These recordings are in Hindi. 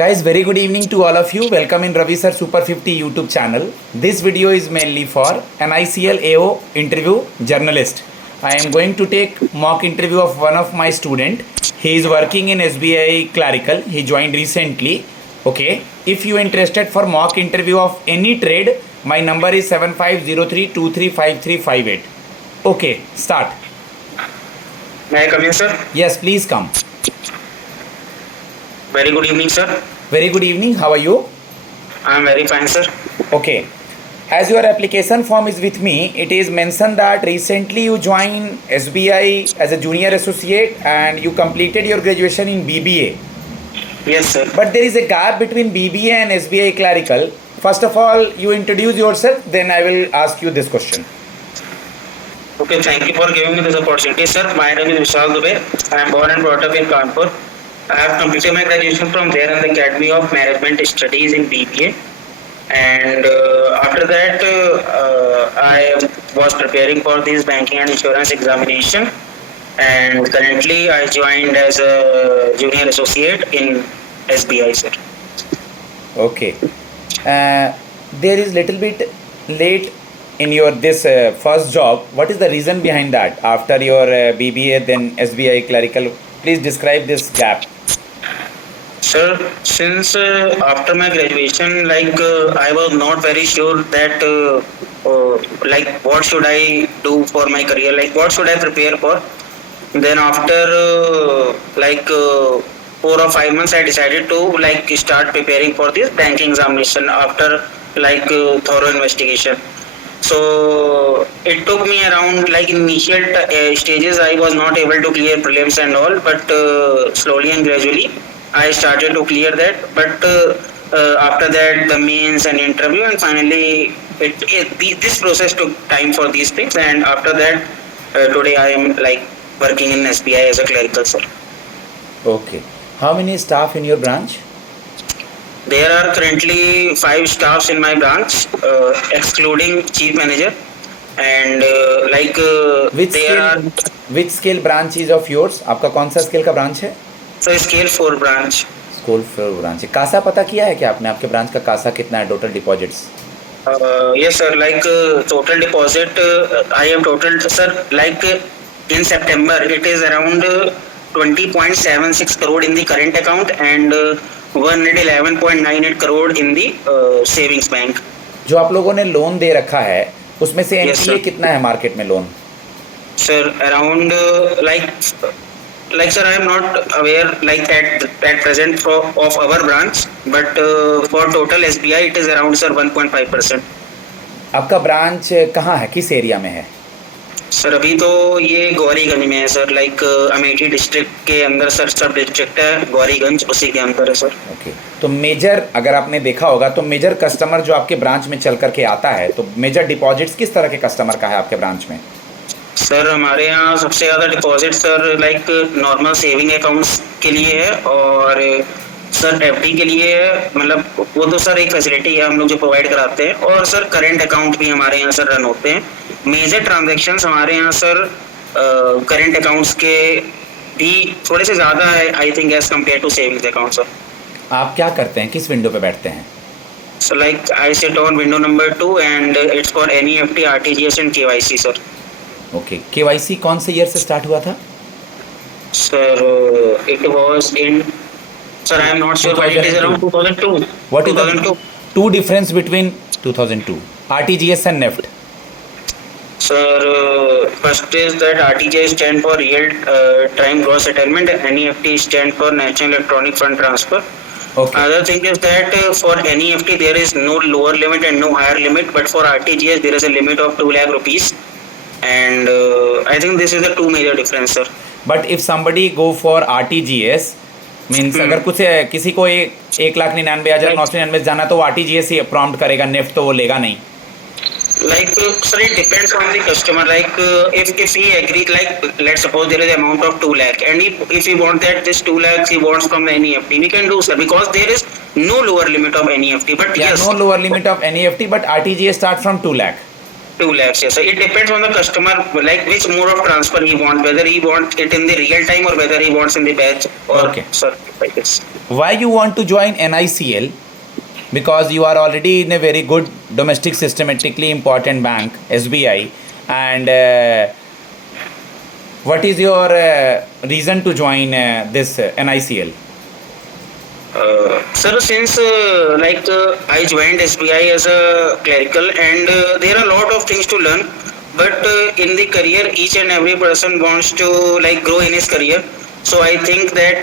Guys, very good evening to all of you. Welcome in Ravi Sir Super 50 YouTube channel. This video is mainly for an ICL AO interview journalist. I am going to take mock interview of one of my student. He is working in SBI Clerical. He joined recently. Okay. If you interested for mock interview of any trade, my number is 7503235358. Okay, start. May I come in, sir? Yes, please come. Very good evening, sir. Very good evening. How are you? I am very fine, sir. Okay. As your application form is with me, it is mentioned that recently you joined SBI as a junior associate and you completed your graduation in BBA. Yes, sir. But there is a gap between BBA and SBI Clerical. First of all, you introduce yourself, then I will ask you this question. Okay, thank you for giving me this opportunity, sir. My name is Vishal Dubey. I am born and brought up in Kanpur. I have completed my graduation from there in the Academy of Management Studies in BBA. And after that, I was preparing for this banking and insurance examination. And currently, I joined as a junior associate in SBI, sir. Okay. There is little bit late in your this first job. What is the reason behind that? After your BBA, then SBI Clerical. Please describe this gap. Sir, since after my graduation, I was not very sure that what should I do for my career, what should I prepare for. Then after 4 or 5 months, I decided to start preparing for this banking examination after thorough investigation. So it took me around initial stages. I was not able to clear prelims and all, but slowly and gradually I started to clear that. But after that, the mains and interview, and finally, this process took time for these things. And after that, today I am working in SBI as a clerical, sir. Okay. How many staff in your branch? There are currently 5 staffs in my branch, excluding chief manager. And which scale branch is of yours? आपका कौन सा स्केल का ब्रांच है? So scale 4 branch. School 4 branch है. कासा पता किया है क्या आपने? आपके ब्रांच का कासा कितना है? Total deposits? Yes, sir. Total deposit, I am total, sir. In September, it is around 20.76 crore in the current account and 111.98 crore in the savings bank. जो आप लोगों ने लोन दे रखा है, उसमें से Yes, एनपीए sir. कितना है मार्केट में loan? Sir, around sir, I am not aware at present of our branch, but for total SBI, it is around, sir, 1.5%. आपका ब्रांच कहाँ है? किस एरिया में है? सर अभी तो ये गौरीगंज में है, सर अमेठी डिस्ट्रिक्ट के अंदर, सर सब डिस्ट्रिक्ट है गौरीगंज, उसी के अंदर है, सर. ओके. तो मेजर, अगर आपने देखा होगा तो मेजर कस्टमर जो आपके ब्रांच में चल करके आता है, तो मेजर डिपॉजिट्स किस तरह के कस्टमर का है आपके ब्रांच में? सर हमारे यहाँ सबसे ज़्यादा deposit, sir normal saving accounts के लिए है, और सर एफडी के लिए है. मतलब वो तो सर एक फैसिलिटी है हम लोग जो प्रोवाइड कराते हैं. और सर करेंट अकाउंट भी हमारे यहाँ सर रन होते हैं. मेजर ट्रांजैक्शंस हमारे यहाँ सर करेंट अकाउंट्स के भी थोड़े से ज़्यादा है, I think, as compare to savings account. Sir आप क्या करते हैं? किस विंडो पे बैठते हैं? So I sit on window number 2 and it's for NEFT, RTGS and KYC, sir. Okay. KYC कौन से ईयर से स्टार्ट हुआ था? Sir it was in, sir I am not sure, but it is around 2002. What is 2002. the two difference between 2002 RTGS and NEFT? Sir, first is that RTGS stand for real time gross settlement and NEFT stand for National Electronic Fund Transfer. Okay. Other thing is that for NEFT there is no lower limit and no higher limit, but for RTGS there is a limit of 2 lakh rupees. And I think this is the two major difference, sir. But if somebody go for RTGS means अगर कुछ किसी को 1,99,999 जाना तो वो RTGS ही प्रॉम्प्ट करेगा, नेफ्ट तो वो लेगा नहीं. Sir, it depends on the customer. If he agreed, let's suppose there is amount of 2 lakh, and if he want that this 2 lakhs he wants from the NEFT, we can do, sir, because there is no lower limit of NEFT. But yeah, yes, no lower limit of NEFT, but RTGS starts from 2 lakh. 2 lakhs, yes sir. It depends on the customer, like which mode of transfer he want, whether he want it in the real time or whether he wants in the batch or Okay. sir, like this. Why you want to join NICL? Because you are already in a very good domestic systematically important bank, SBI, and what is your reason to join this NICL? Sir, since I joined SBI as a clerical, and there are a lot of things to learn, but in the career each and every person wants to like grow in his career. So I think that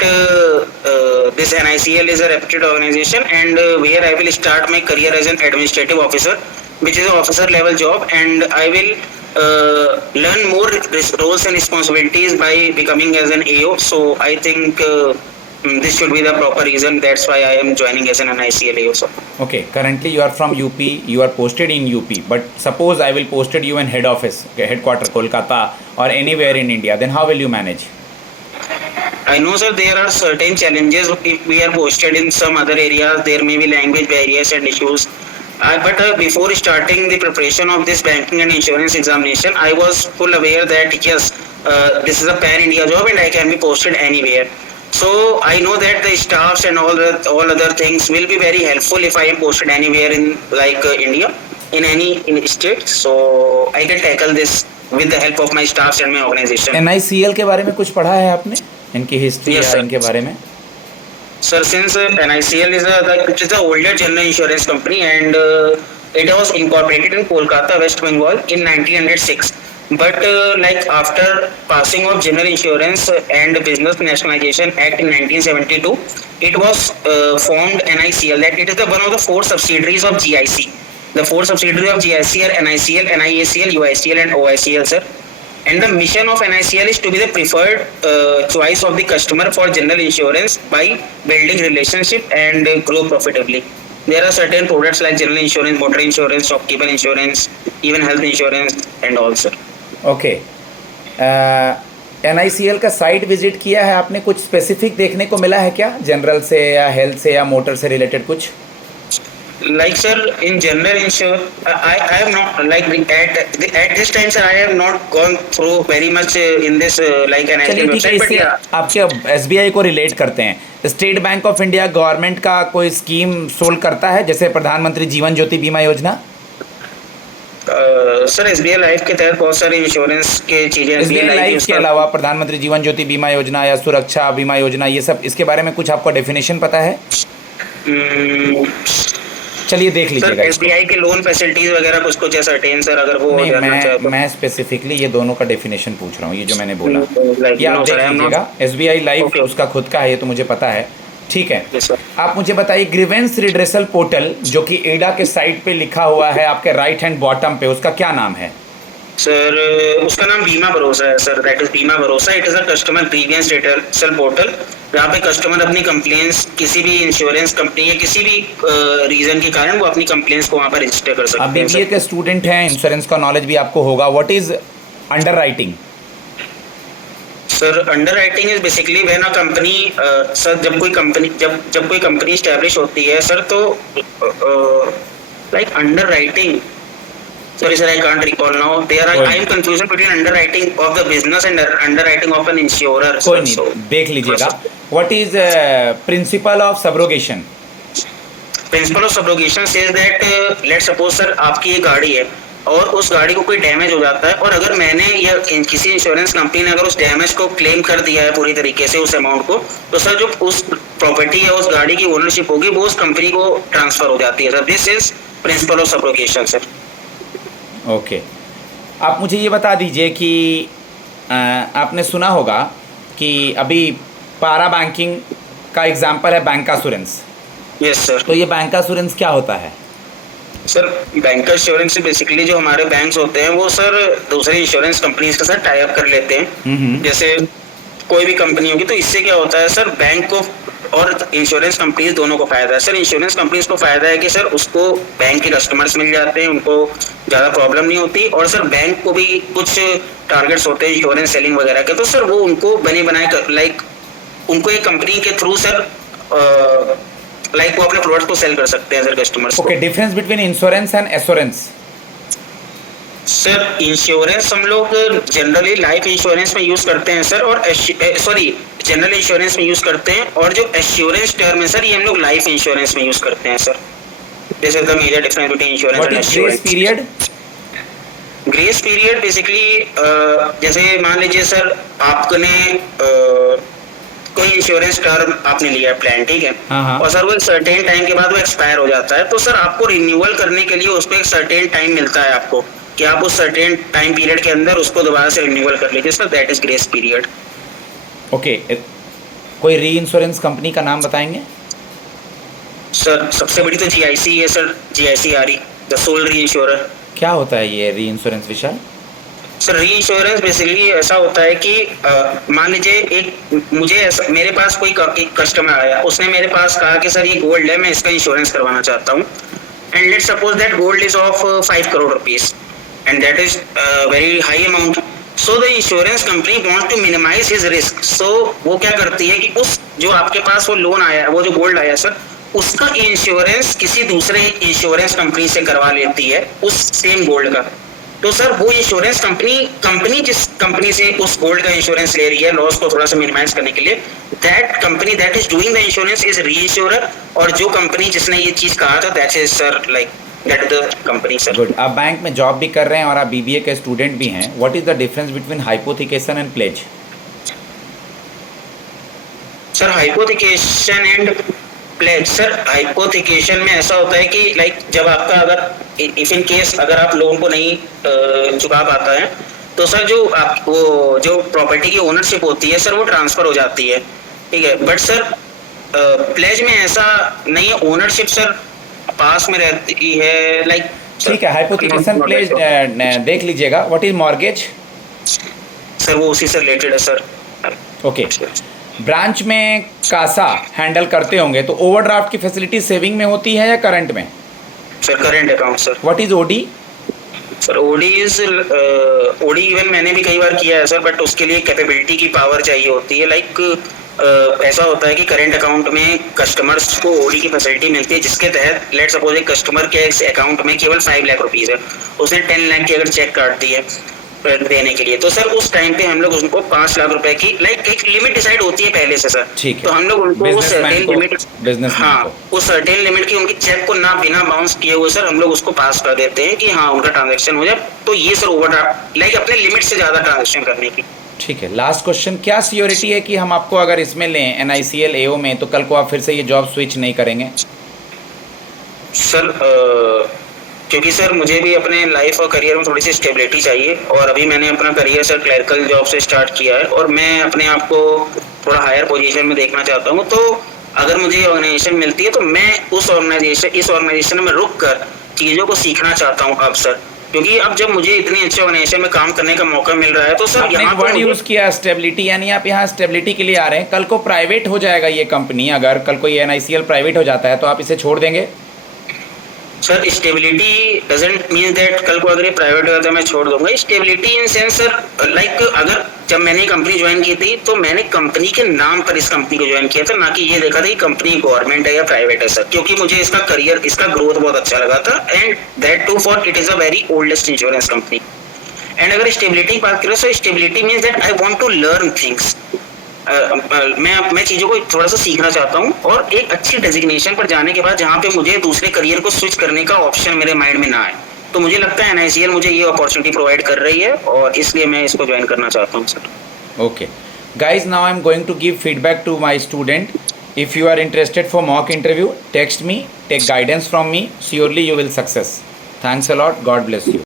this NICL is a reputed organization, and where I will start my career as an administrative officer, which is an officer level job, and I will learn more roles and responsibilities by becoming as an AO. So I think this should be the proper reason. That's why I am joining as an NICL AO. So. Okay, currently you are from UP, you are posted in UP, but suppose I will posted you in head office, headquarter Kolkata or anywhere in India, then how will you manage? I know, sir, there are certain challenges if we are posted in some other areas. There may be language barriers and issues. But before starting the preparation of this banking and insurance examination, I was full aware that yes, this is a pan-India job and I can be posted anywhere. So I know that the staffs and all other things will be very helpful if I am posted anywhere in India, in any state. So I can tackle this with the help of my staffs and my organization. NICL के बारे में कुछ पढ़ा है आपने, इनकी हिस्ट्री Yes, या sir. इनके बारे में? Sir, since NICL is the older general insurance company, and it was incorporated in Kolkata, West Bengal in 1906. But after passing of General Insurance and Business Nationalization Act in 1972, it was formed NICL. That it is one of the 4 subsidiaries of GIC. The 4 subsidiaries of GIC are NICL, NIACL, UICL, and OICL, sir. And the mission of NICL is to be the preferred choice of the customer for general insurance by building relationship and grow profitably. There are certain products like general insurance, motor insurance, shopkeeper insurance, even health insurance, and all, sir. Okay, NICL का साइट विजिट किया है आपने? कुछ स्पेसिफिक देखने को मिला है क्या, जनरल से या हेल्थ से या मोटर से रिलेटेड कुछ? Like sir, in general insurance, I have not at this time, sir. I have not gone through very much in this चलिए NICL ठीक है, website, but इससे yeah. आपके SBI को रिलेट करते हैं। State bank of India government का कोई स्कीम सोल्व करता है, जैसे प्रधानमंत्री जीवन ज्योति बीमा योजना? सर SBI लाइफ के तहत बहुत सारे इंश्योरेंस के चीजें SBI लाइफ के अलावा प्रधानमंत्री जीवन ज्योति बीमा योजना या सुरक्षा बीमा योजना, ये सब, इसके बारे में कुछ आपको डेफिनेशन पता है? चलिए देख सर लीजिएगा। SBI के लोन फैसिलिटीज वगैरह कुछ ऐसा अटेन, सर, अगर वो नहीं, जानना चाहे तो। मैं स्पेसिफिकली ये दोनों का डेफिनेशन पूछ रहा हूँ, ये जो मैंने बोला Like, ये आप no, देख sir, I am not- लीजिएगा। SBI life Okay. उसका खुद का है, ये तो मुझे पता है, ठीक है। Yes, sir. आप मुझे बताइए, ग्रीवेंस रिड्रेसल पोर्टल जो कि एडा के साइट पे लिखा हुआ है आपके राइट हैंड बॉटम पे, उसका क्या नाम है? सर उसका नाम बीमा भरोसा है, सर। दैट इज बीमा भरोसा। It is a customer grievance redressal portal, जहाँ पे कस्टमर अपनी कंप्लेंट्स किसी भी इंश्योरेंस कंपनी या किसी भी रीजन के कारण वो अपनी कंप्लेंट्स को वहाँ पर रजिस्टर कर सकते आप हैं। BBA के स्टूडेंट हैं, इंश्योरेंस का नॉलेज भी आपको होगा। What is under writing? Sir under writing is basically when a company, sir जब कोई कंपनी एस्टैब्लिश होती है, सर, तो like under writing, sorry sir, I can't recall now. I am confusing between underwriting of the business and underwriting of an insurer. कोई नहीं, देख लीजिएगा। What is principle of subrogation? Principle of subrogation says that, let's suppose sir, आपकी एक गाड़ी है और उस गाड़ी को कोई डैमेज हो जाता है, और अगर मैंने या किसी इंश्योरेंस कंपनी ने अगर उस डैमेज को क्लेम कर दिया है पूरी तरीके से उस अमाउंट को, तो सर जो उस प्रॉपर्टी या उस गाड़ी की ओनरशिप होगी वो उस कंपनी को ट्रांसफर हो जाती है, sir. This is principle of subrogation, sir. Okay, आप मुझे ये बता दीजिए कि आपने सुना होगा कि अभी पारा बैंकिंग का एग्जाम्पल है बैंकासुरेंस। Yes sir. तो ये बैंकासुरेंस क्या होता है? सर बैंक इंश्योरेंस बेसिकली जो हमारे बैंक्स होते हैं वो, सर, दूसरे इंश्योरेंस कंपनीज के साथ टाई अप कर लेते हैं। जैसे कोई भी कंपनी होगी, तो इससे क्या होता है सर, बैंक को और इंश्योरेंस कंपनीज दोनों को फायदा है। सर इंश्योरेंस कंपनीज को फायदा है कि सर उसको बैंक के कस्टमर्स मिल जाते हैं, उनको ज़्यादा प्रॉब्लम नहीं होती, और सर बैंक को भी कुछ टारगेट्स होते हैं इंश्योरेंस सेलिंग वगैरह के, तो सर वो उनको बने बनाए लाइक उनको एक कंपनी के थ्रू, सर, लाइक वो अपने प्रोडक्ट को सेल कर सकते हैं, सर, कस्टमर्स को। Okay, difference between insurance and assurance? Sir insurance हम लोग जनरली लाइफ इंश्योरेंस में यूज करते हैं सर, और सॉरी जनरल इंश्योरेंस में यूज करते हैं, और जो एश्योरेंस टर्म है सर ये हम लोग लाइफ इंश्योरेंस में यूज करते हैं sir. This is the major difference between insurance what and is grace assurance. Period? Grace period basically जैसे मान लीजिए सर आपने कोई इंश्योरेंस टर्म आपने लिया प्लान, ठीक है, हाँ। और सर वो एक सर्टेन टाइम के बाद वो एक्सपायर हो जाता है, तो सर आपको रिन्यूअल करने के लिए उसको एक सर्टेन टाइम मिलता है आपको कि आप उस सर्टेन टाइम पीरियड के अंदर उसको दोबारा से रिन्यूअल कर लीजिए sir, that is grace period. Okay, कोई री इंश्योरेंस कंपनी का नाम बताएंगे? सर सबसे बड़ी तो जीआईसी है sir, GIC are the sole reinsurer. क्या होता है ये reinsurance Vishal? Sir reinsurance basically ऐसा होता है कि मान लीजिए एक मुझे ऐसा, मेरे पास कोई एक कस्टमर आया, उसने मेरे पास कहा कि सर ये गोल्ड है, मैं इसका इंश्योरेंस करवाना चाहता हूँ, and let's suppose that gold is of 5 crore rupees and that is very high amount, so the insurance company want to minimise his risk, so वो क्या करती है कि उस जो आपके पास वो लोन आया, वो जो गोल्ड आया सर, उसका इंश्योरेंस किसी दूसरे इंश्योरेंस कंपनी से करवा लेती है उस सेम गोल्ड का। तो सर वो इंश्योरेंस कंपनी जिस कंपनी से उस गोल्ड का इंश्योरेंस ले रही है लॉस को थोड़ा सा मिनिमाइज करने के लिए, that company that is doing the insurance is री इंश्योरर, और जो कंपनी जिसने ये चीज कहा था that is sir like that is the company sir. Good. आप बैंक में जॉब भी कर रहे हैं और आप बीबीए के स्टूडेंट भी हैं, what is the difference between hypothecation and pledge? Sir hypothecation and pledge, sir hypothecation में ऐसा होता है कि लाइक जब आपका अगर इफ इन केस अगर आप लोन को नहीं चुका पाता है, तो सर जो आप वो जो प्रॉपर्टी की ओनरशिप होती है सर वो ट्रांसफर हो जाती है, ठीक है, बट सर प्लेज में ऐसा नहीं है, ओनरशिप सर पास में रहती है लाइक। ठीक है, हाइपोथिकेशन प्लेज देख लीजिएगा। What is mortgage? सर वो उसी से रिलेटेड है सर। ओके, ब्रांच में कासा हैंडल करते होंगे तो ओवरड्राफ्ट की फैसिलिटी सेविंग में होती है या करंट में? Sir current account sir. What is OD? Sir OD even मैंने भी कई बार किया है सर, बट उसके लिए कैपेबिलिटी की पावर चाहिए होती है, लाइक ऐसा होता है कि करंट अकाउंट में कस्टमर्स को ओडी की फैसिलिटी मिलती है, जिसके तहत लेट सपोज एक कस्टमर के अकाउंट में केवल 5 लाख रुपीस है, उसने 10 लाख की अगर चेक काट दी है देने के लिए, तो सर उस टाइम पे हम लोग उनको 5 लाख रुपए की लाइक एक लिमिट डिसाइड होती है पहले से सर, ठीक है, तो हम लोग उनको उस सर्टेन लिमिट, हाँ, उस सर्टेन लिमिट की उनकी चेक को ना बिना बाउंस किए हुए सर हम लोग उसको पास कर देते हैं कि हाँ उनका ट्रांजैक्शन हो जाए, तो ये सर ओवरड्राफ्ट लाइक अपने लिमिट से ज्यादा ट्रांजैक्शन करने की। ठीक है, लास्ट क्वेश्चन, क्या सियोरिटी है कि हम आपको अगर इसमें लें NICL AO में तो कल को आप फिर से ये जॉब स्विच नहीं करेंगे? सर क्योंकि सर मुझे भी अपने लाइफ और करियर में थोड़ी सी स्टेबिलिटी चाहिए, और अभी मैंने अपना करियर सर क्लरिकल जॉब से स्टार्ट किया है, और मैं अपने आप को थोड़ा हायर पोजीशन में देखना चाहता हूँ, तो अगर मुझे ऑर्गेनाइजेशन मिलती है तो मैं इस ऑर्गेनाइजेशन में रुक कर चीज़ों को सीखना चाहता हूँ अब सर, क्योंकि अब जब मुझे इतनी अच्छी ऑर्गेनाइजेशन में काम करने का मौका मिल रहा है तो सर आपने वर्ड यूज किया स्टेबिलिटी, यानी आप यहाँ स्टेबिलिटी के लिए आ रहे हैं, कल को प्राइवेट हो जाएगा ये कंपनी, अगर कल को ये NICL प्राइवेट हो जाता है तो आप इसे छोड़ देंगे? Sir stability doesn't mean that कल को अगर ये प्राइवेट होता है मैं छोड़ दूंगा, stability in sense sir like अगर जब मैंने कंपनी ज्वाइन की थी तो मैंने कंपनी के नाम पर इस कंपनी को ज्वाइन किया था, ना कि ये देखा था कि कंपनी गवर्नमेंट है या प्राइवेट है सर, क्योंकि मुझे इसका करियर इसका ग्रोथ बहुत अच्छा लगा था, and that too for it is a very oldest insurance company. And अगर स्टेबिलिटी की बात करें तो stability means that I want to learn things, मैं चीज़ों को थोड़ा सा सीखना चाहता हूँ, और एक अच्छी डेजिग्नेशन पर जाने के बाद जहाँ पे मुझे दूसरे करियर को स्विच करने का ऑप्शन मेरे माइंड में ना आए, तो मुझे लगता है NICL मुझे ये अपॉर्चुनिटी प्रोवाइड कर रही है, और इसलिए मैं इसको ज्वाइन करना चाहता हूँ sir. Okay guys, now I am going to give feedback to my student. If you are interested for mock interview, text me, take guidance from me, surely you will success. Thanks a lot, God bless you.